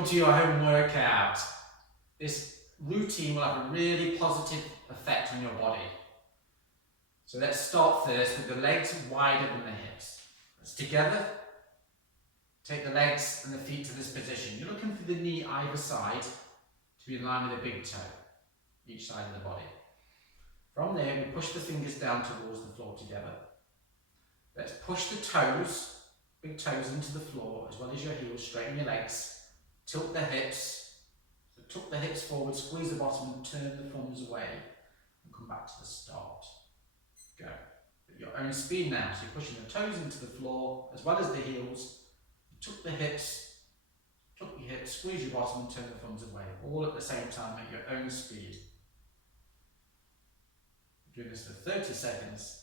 welcome to your home workout. This routine will have a really positive effect on your body. So let's start first with the legs wider than the hips. Let's together take the legs and the feet to this position. You're looking for the knee either side to be in line with the big toe, each side of the body. From there, we push the fingers down towards the floor together. Let's push the toes, big toes into the floor, as well as your heels. Straighten your legs. Tilt the hips. So tuck the hips forward, squeeze the bottom and turn the thumbs away. And come back to the start. Go. At your own speed now. So you're pushing the toes into the floor, as well as the heels. Tuck the hips. Tuck your hips, squeeze your bottom and turn the thumbs away. All at the same time at your own speed. Doing this for 30 seconds.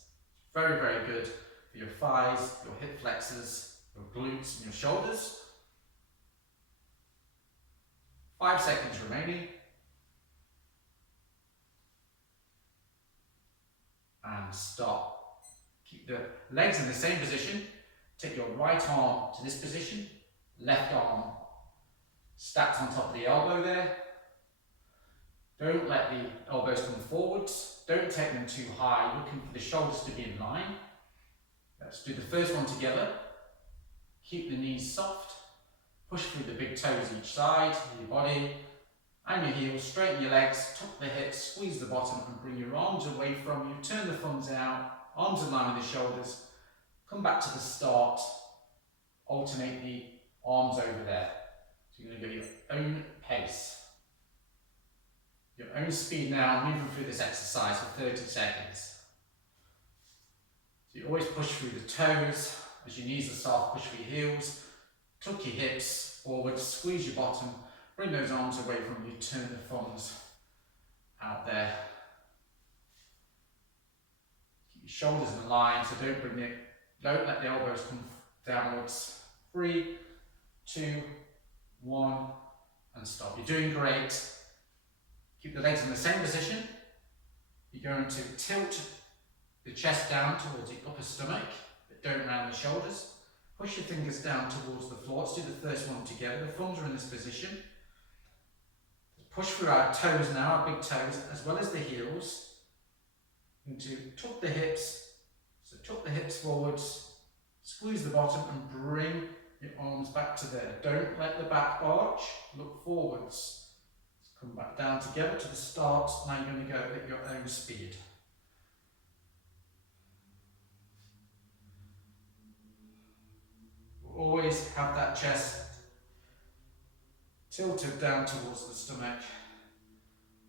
Very, very good for your thighs, your hip flexors, your glutes and your shoulders. 5 seconds remaining. And stop. Keep the legs in the same position. Take your right arm to this position. Left arm stacked on top of the elbow there. Don't let the elbows come forwards. Don't take them too high. Looking for the shoulders to be in line. Let's do the first one together. Keep the knees soft. Push through the big toes each side of your body and your heels. Straighten your legs, tuck the hips, squeeze the bottom and bring your arms away from you. Turn the thumbs out, arms in line with the shoulders. Come back to the start. Alternate the arms over there. So you're going to go your own pace. Your own speed now, moving through this exercise for 30 seconds. So you always push through the toes. As your knees are soft, push through your heels. Tuck your hips forward, squeeze your bottom, bring those arms away from you, turn the thumbs out there. Keep your shoulders in line, so don't let the elbows come downwards. 3, 2, 1, and stop. You're doing great. Keep the legs in the same position. You're going to tilt the chest down towards the upper stomach, but don't round the shoulders. Push your fingers down towards the floor. Let's do the first one together. The thumbs are in this position. Push through our toes now, our big toes, as well as the heels. And to tuck the hips. So tuck the hips forwards, squeeze the bottom and bring your arms back to there. Don't let the back arch, look forwards. Come back down together to the start. Now you're going to go at your own speed. Always have that chest tilted down towards the stomach.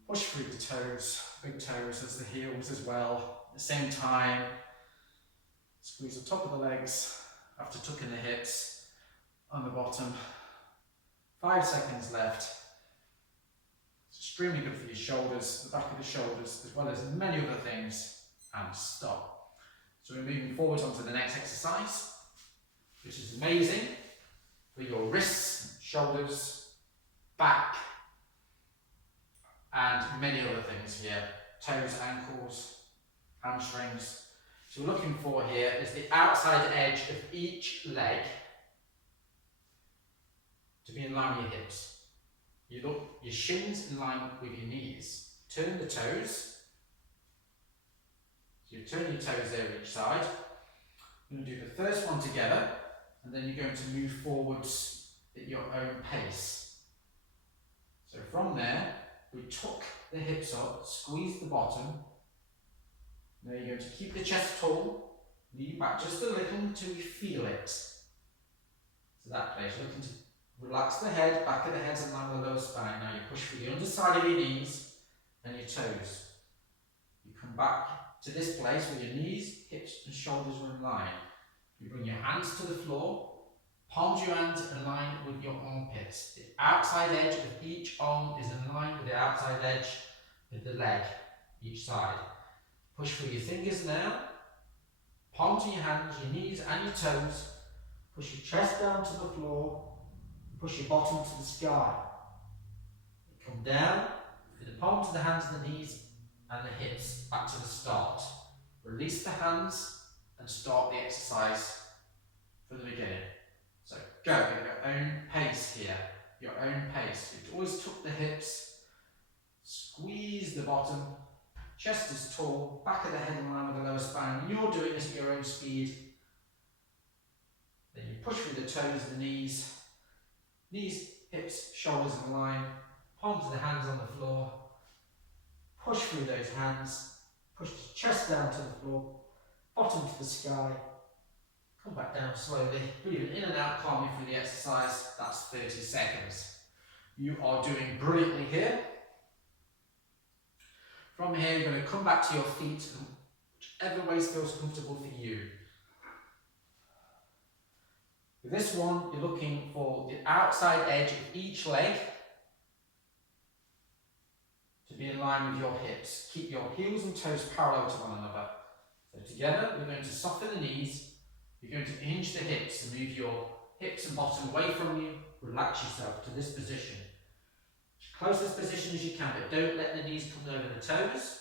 Push through the toes, big toes as the heels as well. At the same time, squeeze the top of the legs after tucking the hips on the bottom. 5 seconds left. It's extremely good for your shoulders, the back of the shoulders, as well as many other things. And stop. So we're moving forward onto the next exercise, which is amazing for your wrists, shoulders, back, and many other things here. Toes, ankles, hamstrings. So we're looking for here is the outside edge of each leg to be in line with your hips. You look your shins in line with your knees. Turn the toes. So you turn your toes there each side. We're going to do the first one together. And then you're going to move forwards at your own pace. So from there, we tuck the hips up, squeeze the bottom. Now you're going to keep the chest tall, lean back just a little until you feel it. So that place, looking to relax the head, back of the head's in line with the lower spine. Now you push through the underside of your knees and your toes. You come back to this place where your knees, hips and shoulders are in line. You bring your hands to the floor, palms of your hands in line with your armpits. The outside edge of each arm is in line with the outside edge of the leg, each side. Push through your fingers now, palms of your hands, your knees and your toes. Push your chest down to the floor, push your bottom to the sky. You come down with the palms of the hands and the knees and the hips back to the start. Release the hands and start the exercise from the beginning. So go at your own pace here. your own pace. You always tuck the hips, squeeze the bottom, chest is tall, back of the head in line with the lower spine. When you're doing this at your own speed, then you push through the toes, the knees, hips, shoulders in line, palms of the hands on the floor, push through those hands, push the chest down to the floor, bottom to the sky, come back down slowly, breathing in and out calmly through the exercise. That's 30 seconds. You are doing brilliantly here. From here, you're going to come back to your feet, whichever way feels comfortable for you. With this one, you're looking for the outside edge of each leg to be in line with your hips. Keep your heels and toes parallel to one another. So together, we're going to soften the knees. You're going to hinge the hips and move your hips and bottom away from you. Relax yourself to this position. Closest position as you can, but don't let the knees come over the toes.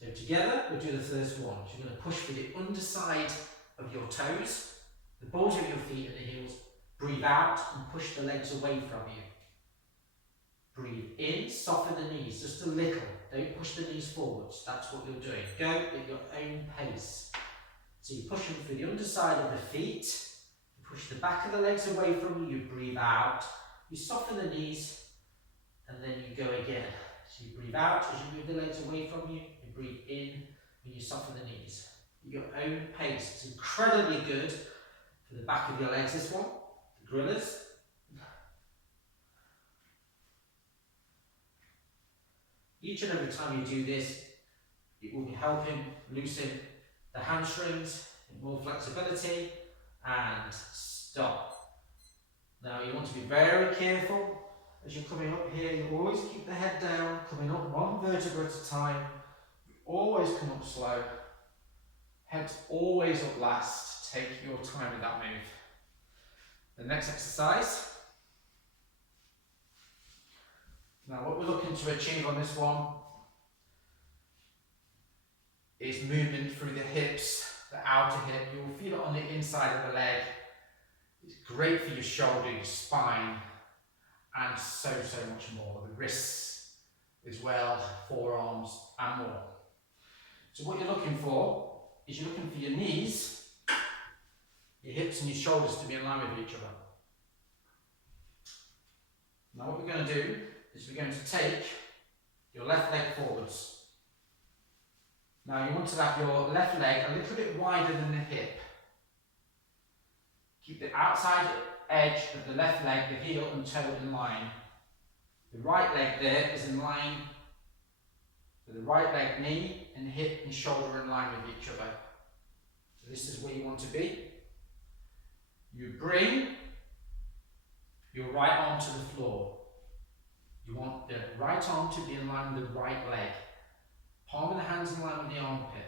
So together, we'll do the first one. So you're going to push for the underside of your toes, the balls of your feet and the heels. Breathe out and push the legs away from you. Breathe in, soften the knees just a little. Don't push the knees forwards. That's what you're doing. Go at your own pace. So you're pushing through the underside of the feet. You push the back of the legs away from you. You breathe out. You soften the knees. And then you go again. So you breathe out as you move the legs away from you. You breathe in and you soften the knees. At your own pace. It's incredibly good for the back of your legs, this one. The gorillas. Each and every time you do this, it will be helping loosen the hamstrings, more flexibility, and stop. Now you want to be very careful as you're coming up here. You always keep the head down, coming up one vertebra at a time. You always come up slow. Head's always up last. Take your time with that move. The next exercise. Now what we're looking to achieve on this one is movement through the hips, the outer hip. You will feel it on the inside of the leg. It's great for your shoulder, your spine, and so much more. The wrists as well, forearms and more. So what you're looking for is you're looking for your knees, your hips and your shoulders to be in line with each other. Now what we're going to do is we're going to take your left leg forwards. Now you want to have your left leg a little bit wider than the hip. Keep the outside edge of the left leg, the heel and toe in line. The right leg there is in line. So the right leg, knee and hip and shoulder in line with each other. So this is where you want to be. You bring your right arm to the floor. You want the right arm to be in line with the right leg. Palm of the hands in line with the armpit.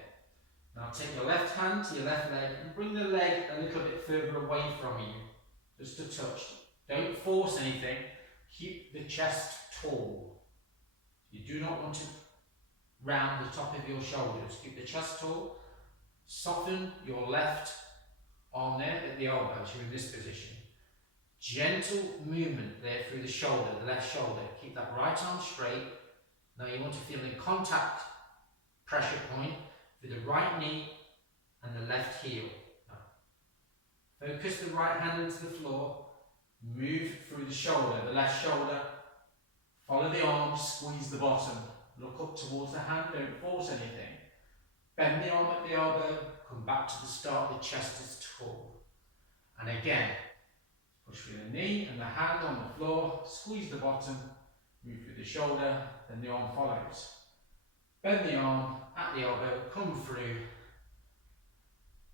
Now take your left hand to your left leg and bring the leg a little bit further away from you. Just a touch. Don't force anything. Keep the chest tall. You do not want to round the top of your shoulders. Keep the chest tall. Soften your left arm there at the elbow. So you're in this position. Gentle movement there through the shoulder, the left shoulder. Keep that right arm straight. Now you want to feel the contact pressure point with the right knee and the left heel. Now, focus the right hand into the floor. Move through the shoulder, the left shoulder. Follow the arm, squeeze the bottom. Look up towards the hand, don't force anything. Bend the arm at the elbow, come back to the start, the chest is tall. And again, push through the knee and the hand on the floor, squeeze the bottom, move through the shoulder, then the arm follows. Bend the arm at the elbow, come through.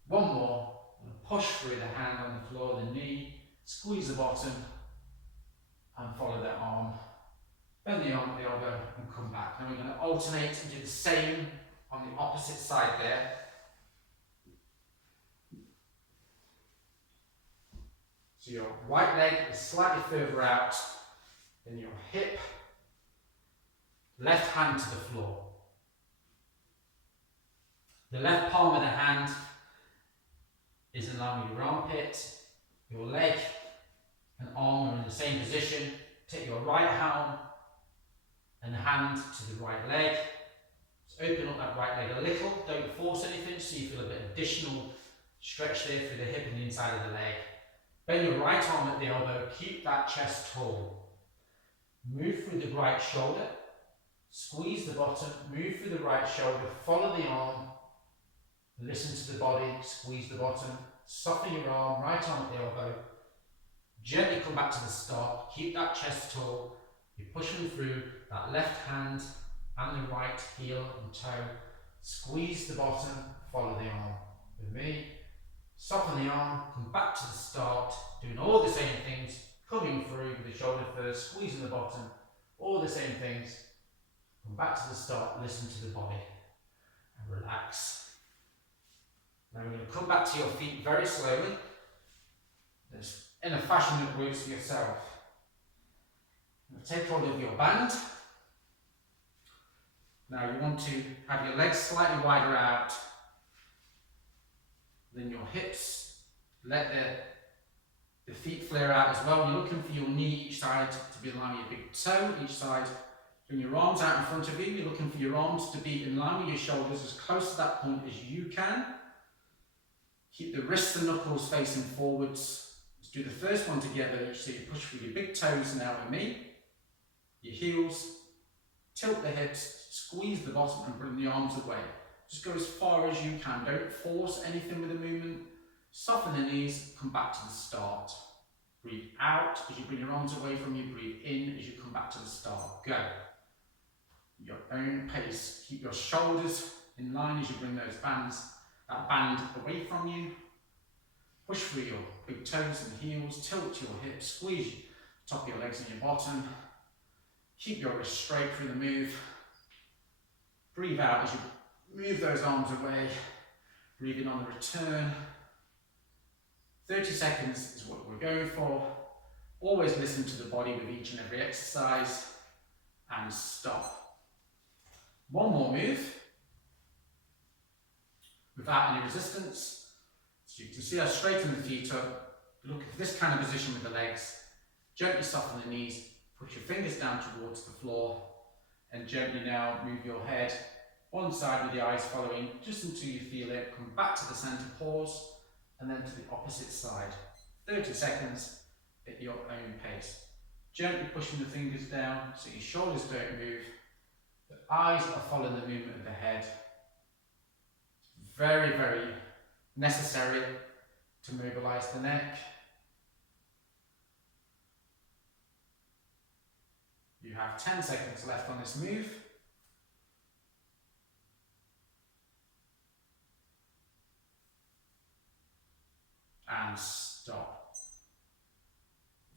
One more, and push through the hand on the floor, the knee, squeeze the bottom, and follow that arm. Bend the arm at the elbow and come back. Now we're going to alternate and do the same on the opposite side there. So your right leg is slightly further out than your hip. Left hand to the floor. The left palm of the hand is in line with your armpit. Your leg and arm are in the same position. Take your right arm and hand to the right leg. Just open up that right leg a little. Don't force anything, so you feel a bit of additional stretch there through the hip and the inside of the leg. Bend your right arm at the elbow. Keep that chest tall. Move through the right shoulder. Squeeze the bottom. Move through the right shoulder. Follow the arm. Listen to the body. Squeeze the bottom. Soften your arm. Right arm at the elbow. Gently come back to the start. Keep that chest tall. You're pushing through that left hand and the right heel and toe. Squeeze the bottom. Follow the arm. With me. Soften the arm. Come back to the start. Doing all the same things. Coming through with the shoulder first. Squeezing the bottom. All the same things. Come back to the start. Listen to the body. And relax. Now we're going to come back to your feet very slowly. Just in a fashion that works for yourself. Take hold of your band. Now you want to have your legs slightly wider out than your hips. Let the feet flare out as well. You're looking for your knee each side to be in line with your big toe each side. Bring your arms out in front of you. You're looking for your arms to be in line with your shoulders as close to that point as you can. Keep the wrists and knuckles facing forwards. Let's do the first one together. So you push through your big toes now with me. Your heels. Tilt the hips. Squeeze the bottom and bring the arms away. Just go as far as you can. Don't force anything with the movement. Soften the knees. Come back to the start. Breathe out as you bring your arms away from you. Breathe in as you come back to the start. Go. Your own pace. Keep your shoulders in line as you bring that band away from you. Push through your big toes and heels. Tilt your hips. Squeeze the top of your legs and your bottom. Keep your wrists straight through the move. Breathe out as you move those arms away. Breathe in on the return. 30 seconds is what we're going for. Always listen to the body with each and every exercise. And stop. One more move. Without any resistance. So you can see I straighten the feet up. Looking for this kind of position with the legs. Gently soften the knees. Put your fingers down towards the floor. And gently now move your head one side with the eyes following, just until you feel it. Come back to the centre, pause, and then to the opposite side. 30 seconds at your own pace. Gently pushing the fingers down so your shoulders don't move. The eyes are following the movement of the head. Very, very necessary to mobilise the neck. You have 10 seconds left on this move. And stop.